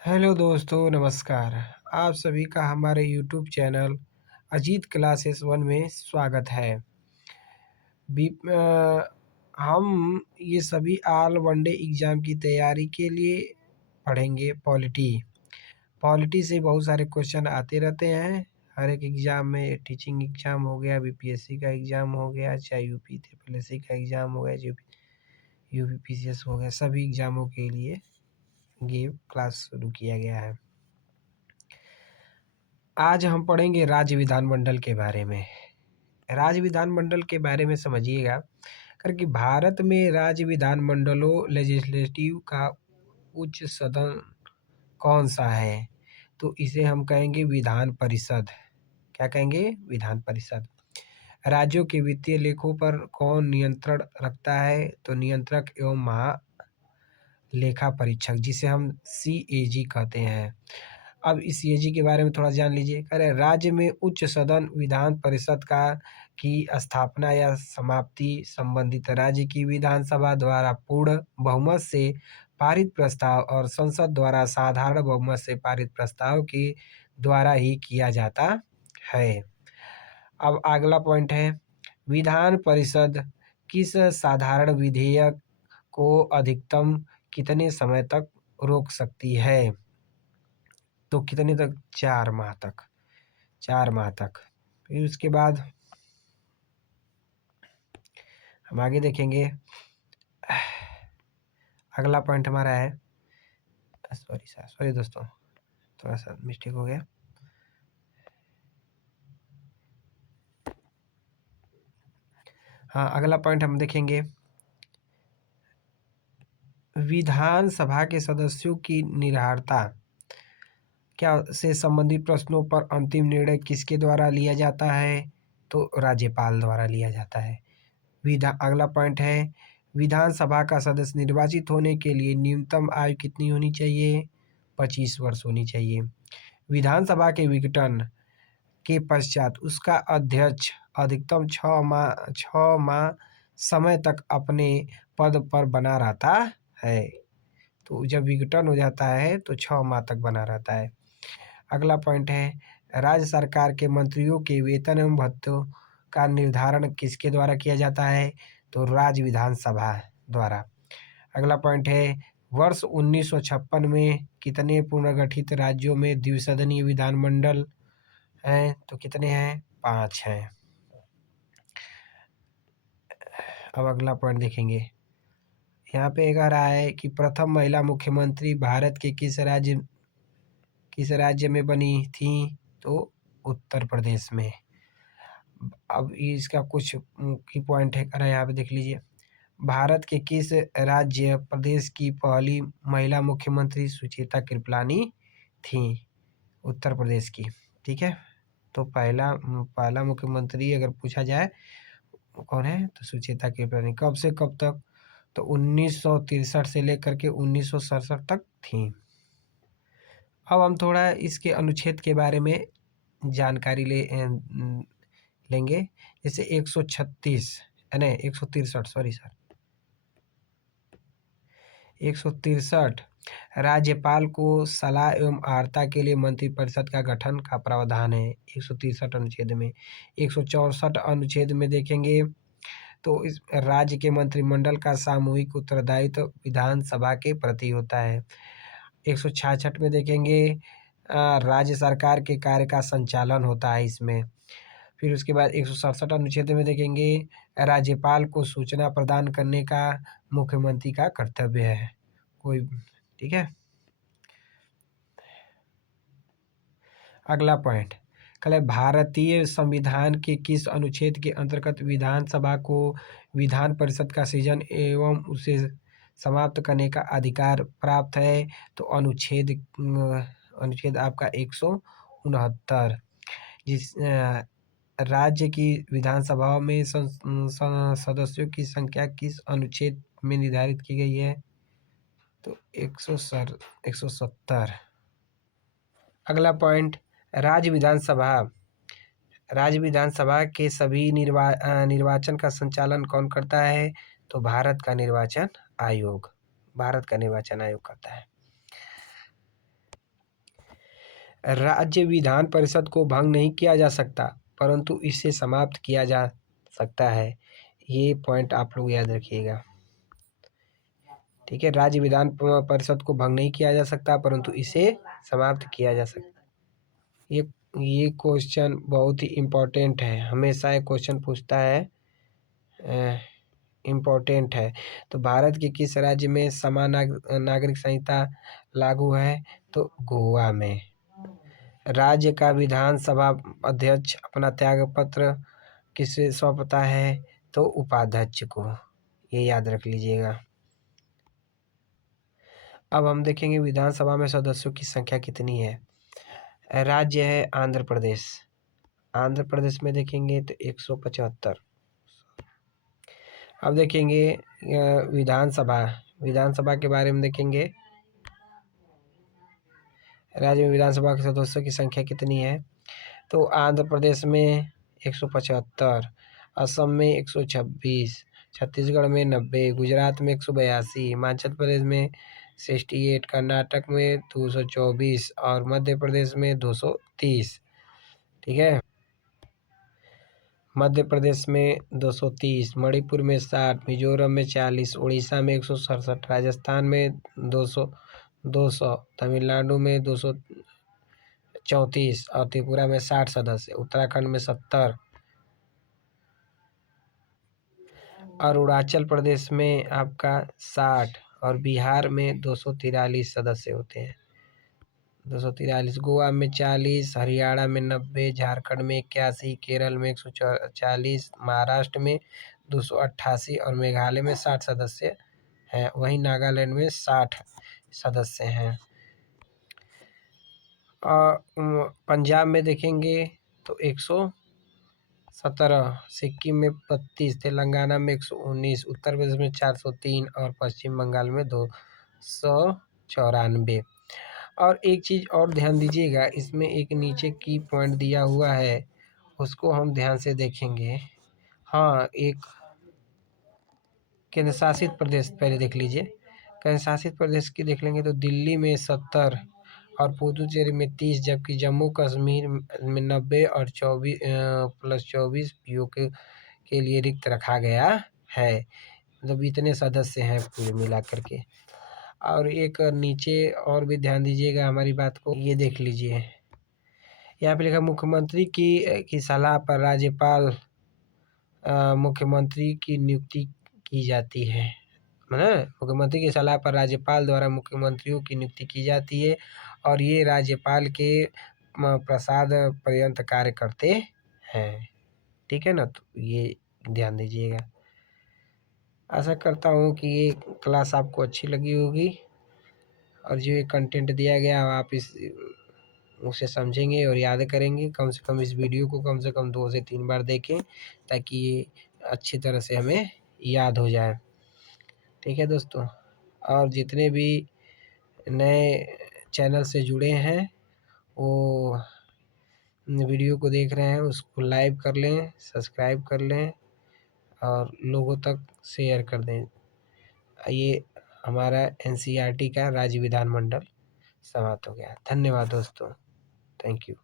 Hello दोस्तों, नमस्कार। आप सभी का हमारे YouTube channel Ajit classes one में स्वागत है। बी हम ये सभी ऑल वनडे एग्ज़ाम की तैयारी के लिए पढ़ेंगे पॉलिटी। पॉलिटी से बहुत सारे क्वेश्चन आते रहते हैं हर एक एग्ज़ाम में। टीचिंग एग्ज़ाम हो गया, बीपीएससी का एग्ज़ाम हो गया, चाहे यूपी ट्रिपल का एग्ज़ाम हो गया, जो यूपी पीसीएस हो गया, सभी एग्ज़ामों के लिए ये क्लास शुरू किया गया है। आज हम पढ़ेंगे राज्य विधानमंडल के बारे में। राज्य विधानमंडल के बारे में समझिएगा कि भारत में राज्य विधानमंडलों लेजिस्लेटिव का उच्च सदन कौन सा है? तो इसे हम कहेंगे विधान परिषद। क्या कहेंगे? विधान परिषद। राज्यों के वित्तीय लेखों पर कौन नियंत्रण रखता है? तो नियंत्रक एवं महालेखा परीक्षक, जिसे हम CAG कहते हैं। अब इस सीएजी के बारे में थोड़ा जान लीजिए। कह रहे राज्य में उच्च सदन विधान परिषद का की स्थापना या समाप्ति संबंधित राज्य की विधानसभा द्वारा पूर्ण बहुमत से पारित प्रस्ताव और संसद द्वारा साधारण बहुमत से पारित प्रस्ताव के द्वारा ही किया जाता है। अब अगला पॉइंट है, विधान परिषद किस साधारण विधेयक को अधिकतम कितने समय तक रोक सकती है? तो कितने तक? 4 माह तक। 4 माह तक। फिर उसके बाद हम आगे देखेंगे। अगला पॉइंट हमारा है, सॉरी दोस्तों, थोड़ा सा मिस्टेक हो गया। हाँ, अगला पॉइंट हम देखेंगे, विधानसभा के सदस्यों की निर्भरता क्या से संबंधित प्रश्नों पर अंतिम निर्णय किसके द्वारा लिया जाता है? तो राज्यपाल द्वारा लिया जाता है। अगला पॉइंट है, विधानसभा का सदस्य निर्वाचित होने के लिए न्यूनतम आयु कितनी होनी चाहिए? 25 वर्ष होनी चाहिए। विधानसभा के विघटन के पश्चात उसका अध्यक्ष अधिकतम 6 माह समय तक अपने पद पर बना रहता है। तो जब विघटन हो जाता है तो 6 माह तक बना रहता है। अगला पॉइंट है, राज्य सरकार के मंत्रियों के वेतन एवं भत्तों का निर्धारण किसके द्वारा किया जाता है? तो राज्य विधानसभा द्वारा। अगला पॉइंट है, वर्ष 1956 में कितने पुनर्गठित राज्यों में द्विसदनीय विधानमंडल हैं? तो कितने हैं? 5 हैं। अब अगला पॉइंट देखेंगे, यहाँ पे कह रहा है कि प्रथम महिला मुख्यमंत्री भारत के किस राज्य में बनी थी? तो उत्तर प्रदेश में। अब इसका कुछ की पॉइंट है, अरे यहाँ पे देख लीजिए, भारत के किस राज्य प्रदेश की पहली महिला मुख्यमंत्री सुचेता कृपलानी थी? उत्तर प्रदेश की। ठीक है, तो पहला मुख्यमंत्री अगर पूछा जाए कौन है तो सुचेता कृपलानी। कब से कब तक? तो 1963 से लेकर के 1967 तक थी। अब हम थोड़ा इसके अनुच्छेद के बारे में जानकारी लेंगे। जैसे 136 नहीं 163, सॉरी सर, 163 राज्यपाल को सलाह एवं वार्ता के लिए मंत्रिपरिषद का गठन का प्रावधान है 163 अनुच्छेद में। 164 अनुच्छेद में देखेंगे तो इस राज्य के मंत्रिमंडल का सामूहिक उत्तरदायित्व विधानसभा के प्रति होता है। 166 में देखेंगे राज्य सरकार के कार्य का संचालन होता है इसमें। फिर उसके बाद 167 अनुच्छेद में देखेंगे राज्यपाल को सूचना प्रदान करने का मुख्यमंत्री का कर्तव्य है। कोई ठीक है। अगला पॉइंट, कल भारतीय संविधान के किस अनुच्छेद के अंतर्गत विधानसभा को विधान परिषद का सृजन एवं उसे समाप्त करने का अधिकार प्राप्त है? तो अनुच्छेद आपका 169। जिस राज्य की विधानसभाओं में सदस्यों की संख्या किस अनुच्छेद में निर्धारित की गई है? तो 170। अगला पॉइंट, राज्य विधानसभा के सभी निर्वाचन का संचालन कौन करता है? तो भारत का निर्वाचन आयोग करता है। राज्य विधान परिषद को भंग नहीं किया जा सकता, परंतु इसे समाप्त किया जा सकता है। ये पॉइंट आप लोग याद रखिएगा। ठीक है, राज्य विधान परिषद को भंग नहीं किया जा सकता, परंतु इसे समाप्त किया जा सकता। ये ये क्वेश्चन बहुत ही इम्पोर्टेंट है, हमेशा ये क्वेश्चन पूछता है, इम्पोर्टेंट है। तो भारत के किस राज्य में समान नागरिक संहिता लागू है? तो गोवा में। राज्य का विधानसभा अध्यक्ष अपना त्यागपत्र किसे सौंपता है? तो उपाध्यक्ष को। ये याद रख लीजिएगा। अब हम देखेंगे विधानसभा में सदस्यों की संख्या कितनी है। राज्य है आंध्र प्रदेश। आंध्र प्रदेश में देखेंगे तो 175। अब देखेंगे विधानसभा विधानसभा के बारे में देखेंगे। राज्य में विधानसभा के सदस्यों की संख्या कितनी है? तो आंध्र प्रदेश में 175, असम में 126, छत्तीसगढ़ में 90, गुजरात में 182, हिमाचल प्रदेश में 68, कर्नाटक में 224 और मध्य प्रदेश में 230। ठीक है, मध्य प्रदेश में 230, मणिपुर में 60, मिजोरम में 40, उड़ीसा में 167, राजस्थान में 200, तमिलनाडु में 234 और त्रिपुरा में 60 सदस्य, उत्तराखंड में 70 और अरुणाचल प्रदेश में आपका 60 और बिहार में 243 सदस्य होते हैं। 243, गोवा में 40, हरियाणा में 90, झारखंड में 81, केरल में 140, महाराष्ट्र में 288 और मेघालय में 60 सदस्य हैं। वहीं नागालैंड में 60 सदस्य हैं। और पंजाब में देखेंगे तो 117, सिक्किम में 32, तेलंगाना में 119, उत्तर प्रदेश में 403 और पश्चिम बंगाल में 294। और एक चीज़ और ध्यान दीजिएगा, इसमें एक नीचे की पॉइंट दिया हुआ है, उसको हम ध्यान से देखेंगे। हाँ, एक केंद्र शासित प्रदेश पहले देख लीजिए। केंद्र शासित प्रदेश की देख लेंगे तो दिल्ली में 70 और पुदुचेरी में 30, जबकि जम्मू कश्मीर में 90 और 24 पीओ के लिए रिक्त रखा गया है। मतलब इतने सदस्य हैं पूरे मिला करके। और एक नीचे और भी ध्यान दीजिएगा हमारी बात को, ये देख लीजिए, यहाँ पे लिखा मुख्यमंत्री की सलाह पर राज्यपाल मुख्यमंत्री की नियुक्ति की जाती है ना। मुख्यमंत्री की सलाह पर राज्यपाल द्वारा मुख्यमंत्रियों की नियुक्ति की जाती है और ये राज्यपाल के प्रसाद पर्यंत कार्य करते हैं। ठीक है ना, तो ये ध्यान दीजिएगा। आशा करता हूँ कि ये क्लास आपको अच्छी लगी होगी और जो ये कंटेंट दिया गया आप उसे समझेंगे और याद करेंगे। कम से कम इस वीडियो को कम से कम 2 से 3 बार देखें ताकि ये अच्छी तरह से हमें याद हो जाए। ठीक है दोस्तों, और जितने भी नए चैनल से जुड़े हैं वो वीडियो को देख रहे हैं उसको लाइक कर लें, सब्सक्राइब कर लें और लोगों तक शेयर कर दें। ये हमारा एनसीईआरटी का राज्य विधानमंडल समाप्त हो गया। धन्यवाद दोस्तों, थैंक यू।